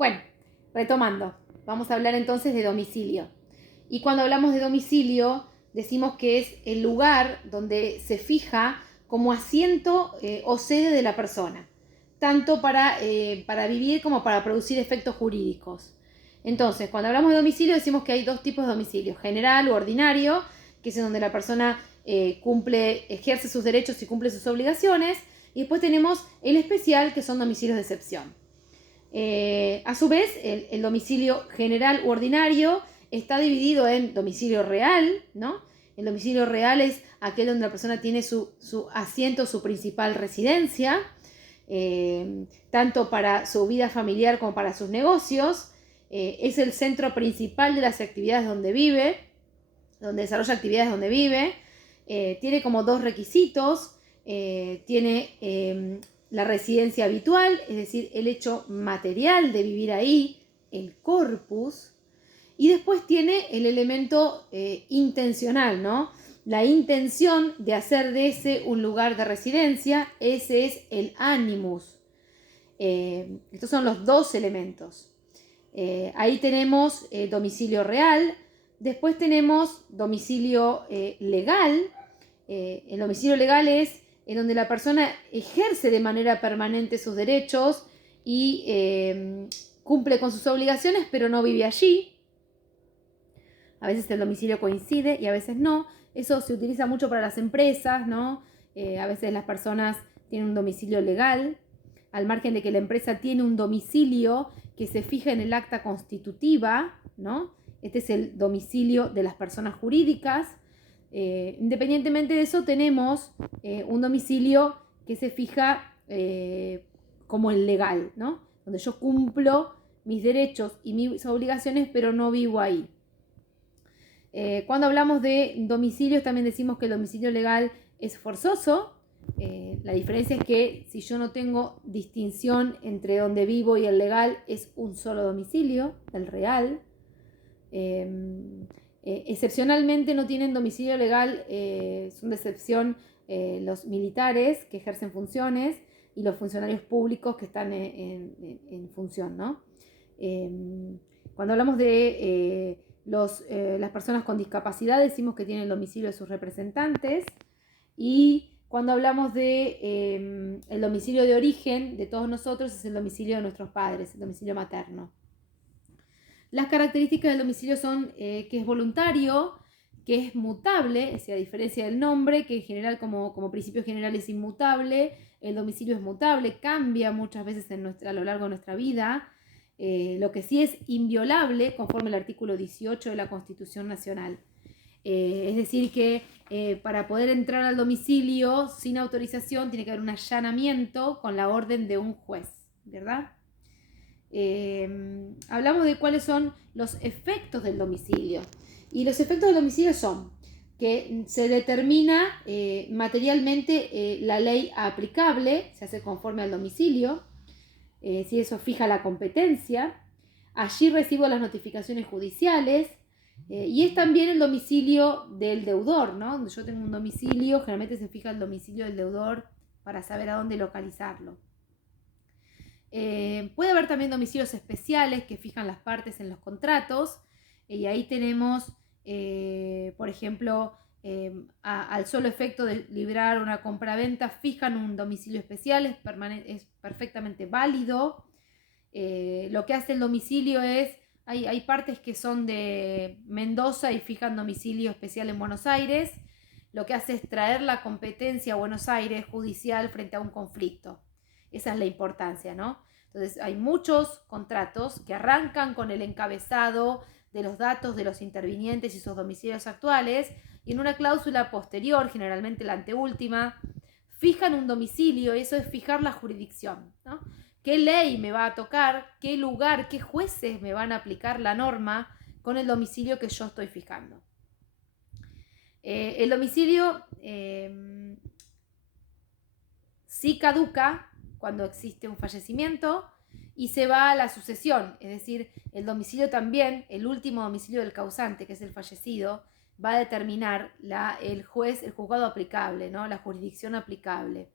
Bueno, retomando, vamos a hablar entonces de domicilio. Y cuando hablamos de domicilio, decimos que es el lugar donde se fija como asiento o sede de la persona, tanto para vivir como para producir efectos jurídicos. Entonces, cuando hablamos de domicilio, decimos que hay dos tipos de domicilio, general u ordinario, que es en donde la persona ejerce sus derechos y cumple sus obligaciones, y después tenemos el especial, que son domicilios de excepción. A su vez, el domicilio general u ordinario está dividido en domicilio real, ¿no? El domicilio real es aquel donde la persona tiene su asiento, su principal residencia, tanto para su vida familiar como para sus negocios. Es el centro principal de las actividades donde vive, donde desarrolla actividades donde vive. Tiene como dos requisitos. Tiene la residencia habitual, es decir, el hecho material de vivir ahí, el corpus, y después tiene el elemento intencional, ¿no? La intención de hacer de ese un lugar de residencia, ese es el animus. Estos son los dos elementos. Ahí tenemos domicilio real, después tenemos domicilio legal. El domicilio legal es en donde la persona ejerce de manera permanente sus derechos y cumple con sus obligaciones, pero no vive allí. A veces el domicilio coincide y a veces no. Eso se utiliza mucho para las empresas, ¿no? A veces las personas tienen un domicilio legal, al margen de que la empresa tiene un domicilio que se fija en el acta constitutiva, ¿no? Este es el domicilio de las personas jurídicas. Independientemente de eso, tenemos un domicilio que se fija como el legal, ¿no? Donde yo cumplo mis derechos y mis obligaciones, pero no vivo ahí. Cuando hablamos de domicilios, también decimos que el domicilio legal es forzoso. La diferencia es que si yo no tengo distinción entre donde vivo y el legal, es un solo domicilio, el real. Excepcionalmente no tienen domicilio legal, son de excepción los militares que ejercen funciones y los funcionarios públicos que están en función, ¿no? Cuando hablamos de las personas con discapacidad, decimos que tienen el domicilio de sus representantes. Y cuando hablamos de el domicilio de origen de todos nosotros, es el domicilio de nuestros padres, el domicilio materno. Las características del domicilio son que es voluntario, que es mutable, es decir, a diferencia del nombre, que en general como principio general es inmutable. El domicilio es mutable, cambia muchas veces a lo largo de nuestra vida. Lo que sí es inviolable conforme al artículo 18 de la Constitución Nacional. Es decir que para poder entrar al domicilio sin autorización tiene que haber un allanamiento con la orden de un juez, ¿verdad? Hablamos de cuáles son los efectos del domicilio. Y los efectos del domicilio son que se determina materialmente la ley aplicable, se hace conforme al domicilio, si eso fija la competencia. Allí recibo las notificaciones judiciales. Y es también el domicilio del deudor, ¿no? Donde yo tengo un domicilio, generalmente se fija el domicilio del deudor para saber a dónde localizarlo. Puede haber también domicilios especiales que fijan las partes en los contratos, y ahí tenemos, por ejemplo, al solo efecto de librar una compraventa, fijan un domicilio especial, es perfectamente válido. Lo que hace el domicilio es, hay partes que son de Mendoza y fijan domicilio especial en Buenos Aires. Lo que hace es traer la competencia a Buenos Aires judicial frente a un conflicto. Esa es la importancia, ¿no? Entonces hay muchos contratos que arrancan con el encabezado de los datos de los intervinientes y sus domicilios actuales, y en una cláusula posterior, generalmente la anteúltima, fijan un domicilio, y eso es fijar la jurisdicción, ¿no? ¿Qué ley me va a tocar? ¿Qué lugar? ¿Qué jueces me van a aplicar la norma con el domicilio que yo estoy fijando? El domicilio sí caduca cuando existe un fallecimiento y se va a la sucesión, es decir, el domicilio también, el último domicilio del causante, que es el fallecido, va a determinar el juez, el juzgado aplicable, ¿no? La jurisdicción aplicable.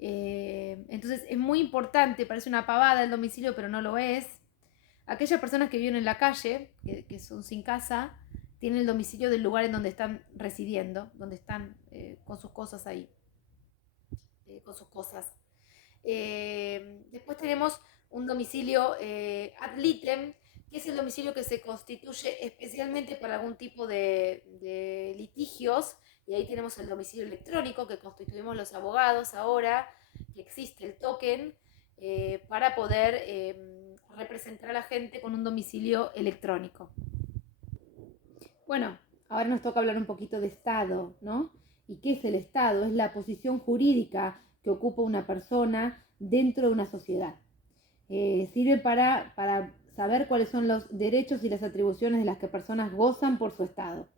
Entonces es muy importante, parece una pavada el domicilio, pero no lo es. Aquellas personas que viven en la calle, que son sin casa, tienen el domicilio del lugar en donde están residiendo, donde están con sus cosas ahí, con sus cosas. Después tenemos un domicilio ad litem, que es el domicilio que se constituye especialmente para algún tipo de litigios, y ahí tenemos el domicilio electrónico que constituimos los abogados ahora, que existe el token para poder representar a la gente con un domicilio electrónico. Bueno, ahora nos toca hablar un poquito de Estado, ¿no? ¿Y qué es el Estado? Es la posición jurídica que ocupa una persona dentro de una sociedad. Sirve para saber cuáles son los derechos y las atribuciones de las que personas gozan por su Estado.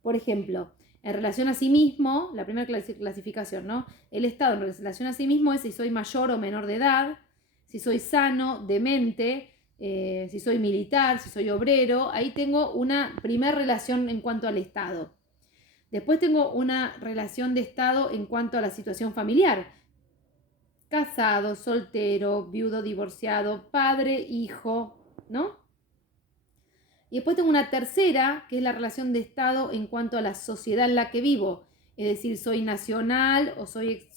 Por ejemplo, en relación a sí mismo, la primera clasificación, ¿no? El Estado en relación a sí mismo es si soy mayor o menor de edad, si soy sano, demente, si soy militar, si soy obrero. Ahí tengo una primera relación en cuanto al Estado. Después tengo una relación de Estado en cuanto a la situación familiar. Casado, soltero, viudo, divorciado, padre, hijo, ¿no? Y después tengo una tercera, que es la relación de Estado en cuanto a la sociedad en la que vivo. Es decir, soy nacional o soy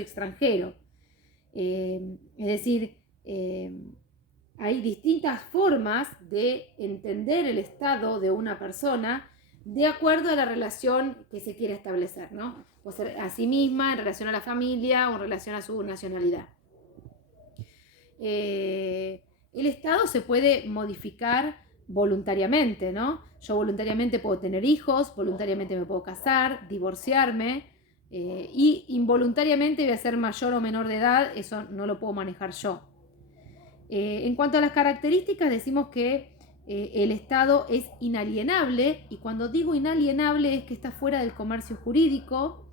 extranjero. Es decir, hay distintas formas de entender el estado de una persona de acuerdo a la relación que se quiere establecer, ¿no? Puede ser a sí misma, en relación a la familia o en relación a su nacionalidad. El estado se puede modificar voluntariamente, ¿no? Yo voluntariamente puedo tener hijos, voluntariamente me puedo casar, divorciarme, y involuntariamente voy a ser mayor o menor de edad, eso no lo puedo manejar yo. En cuanto a las características, decimos que el Estado es inalienable, y cuando digo inalienable es que está fuera del comercio jurídico,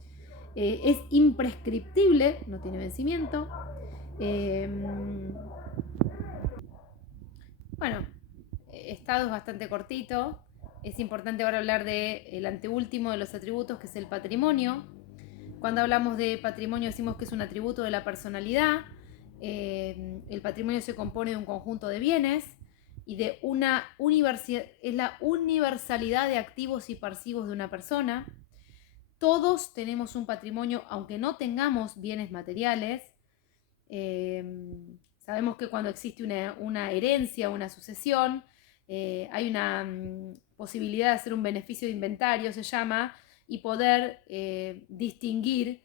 es imprescriptible, no tiene vencimiento. Bueno, Estado es bastante cortito. Es importante ahora hablar del anteúltimo de los atributos, que es el patrimonio. Cuando hablamos de patrimonio decimos que es un atributo de la personalidad. El patrimonio se compone de un conjunto de bienes y de es la universalidad de activos y pasivos de una persona. Todos tenemos un patrimonio, aunque no tengamos bienes materiales. Sabemos que cuando existe una herencia, una sucesión, hay una posibilidad de hacer un beneficio de inventario, se llama, y poder distinguir,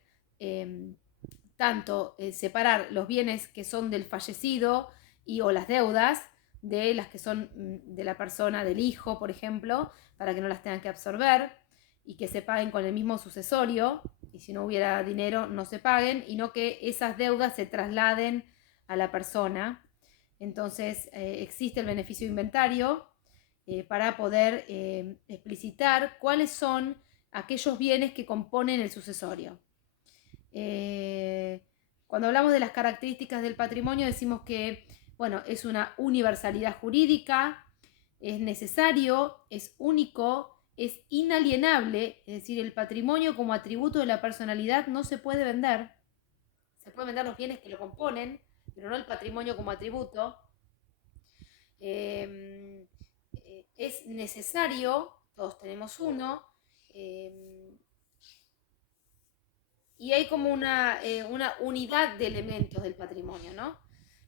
tanto separar los bienes que son del fallecido o las deudas de las que son de la persona, del hijo, por ejemplo, para que no las tengan que absorber y que se paguen con el mismo sucesorio, y si no hubiera dinero no se paguen, y no que esas deudas se trasladen a la persona. Entonces existe el beneficio de inventario para poder explicitar cuáles son aquellos bienes que componen el sucesorio. Cuando hablamos de las características del patrimonio decimos que, bueno, es una universalidad jurídica, es necesario, es único, es inalienable, es decir, el patrimonio como atributo de la personalidad no se puede vender. Se pueden vender los bienes que lo componen, pero no el patrimonio como atributo. Es necesario, todos tenemos uno, y hay como una unidad de elementos del patrimonio, ¿no?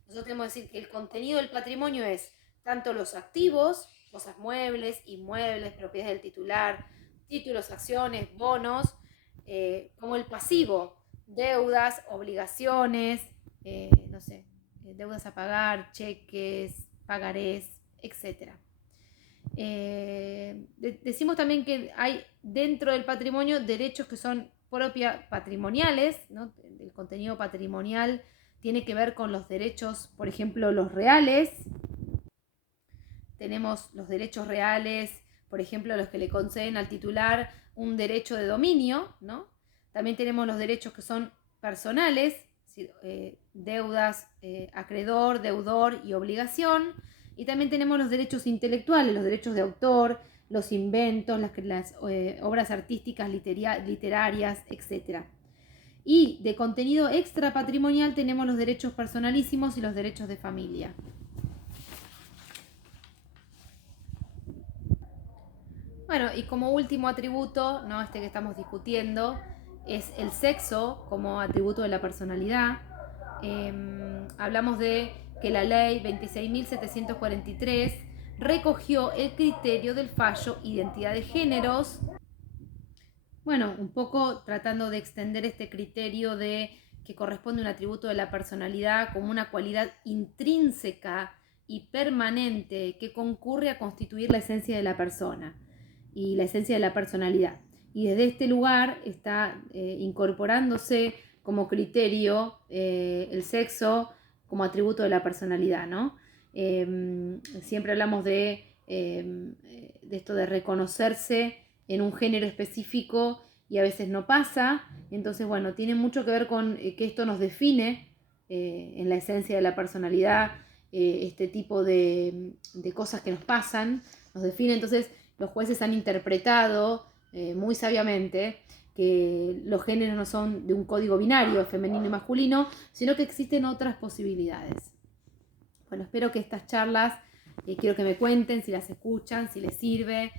Nosotros tenemos que decir que el contenido del patrimonio es tanto los activos, cosas muebles, inmuebles, propiedades del titular, títulos, acciones, bonos, como el pasivo, deudas, obligaciones, deudas a pagar, cheques, pagarés, etc. Decimos también que hay dentro del patrimonio derechos que son patrimoniales, ¿no? El contenido patrimonial tiene que ver con los derechos, por ejemplo, los reales. Tenemos los derechos reales, por ejemplo, los que le conceden al titular un derecho de dominio, ¿no? También tenemos los derechos que son personales, deudas, acreedor, deudor y obligación. Y también tenemos los derechos intelectuales, los derechos de autor, los inventos, las obras artísticas, literarias, etc. Y de contenido extrapatrimonial tenemos los derechos personalísimos y los derechos de familia. Bueno, y como último atributo, ¿no? Este que estamos discutiendo, es el sexo como atributo de la personalidad. Hablamos de que la ley 26.743 recogió el criterio del fallo identidad de géneros. Bueno, un poco tratando de extender este criterio de que corresponde a un atributo de la personalidad como una cualidad intrínseca y permanente que concurre a constituir la esencia de la persona y la esencia de la personalidad. Y desde este lugar está incorporándose como criterio el sexo como atributo de la personalidad, ¿no? Siempre hablamos de esto de reconocerse en un género específico y a veces no pasa. Entonces, bueno, tiene mucho que ver con que esto nos define en la esencia de la personalidad, este tipo de cosas que nos pasan, nos define. Entonces, los jueces han interpretado muy sabiamente que los géneros no son de un código binario, femenino y masculino, sino que existen otras posibilidades. Bueno, espero que estas charlas, quiero que me cuenten si las escuchan, si les sirve.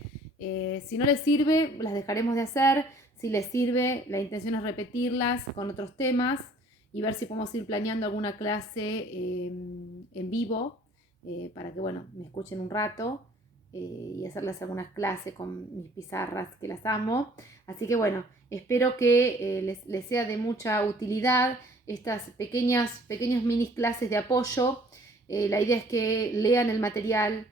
Si no les sirve, las dejaremos de hacer. Si les sirve, la intención es repetirlas con otros temas y ver si podemos ir planeando alguna clase en vivo para que, bueno, me escuchen un rato y hacerles algunas clases con mis pizarras que las amo. Así que, bueno, espero que les sea de mucha utilidad estas pequeñas mini clases de apoyo. La idea es que lean el material,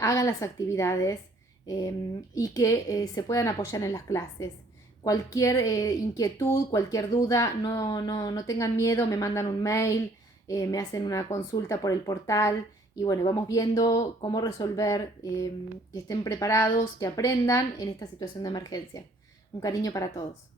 hagan las actividades y que se puedan apoyar en las clases. Cualquier inquietud, cualquier duda, no tengan miedo, me mandan un mail, me hacen una consulta por el portal y bueno, vamos viendo cómo resolver, que estén preparados, que aprendan en esta situación de emergencia. Un cariño para todos.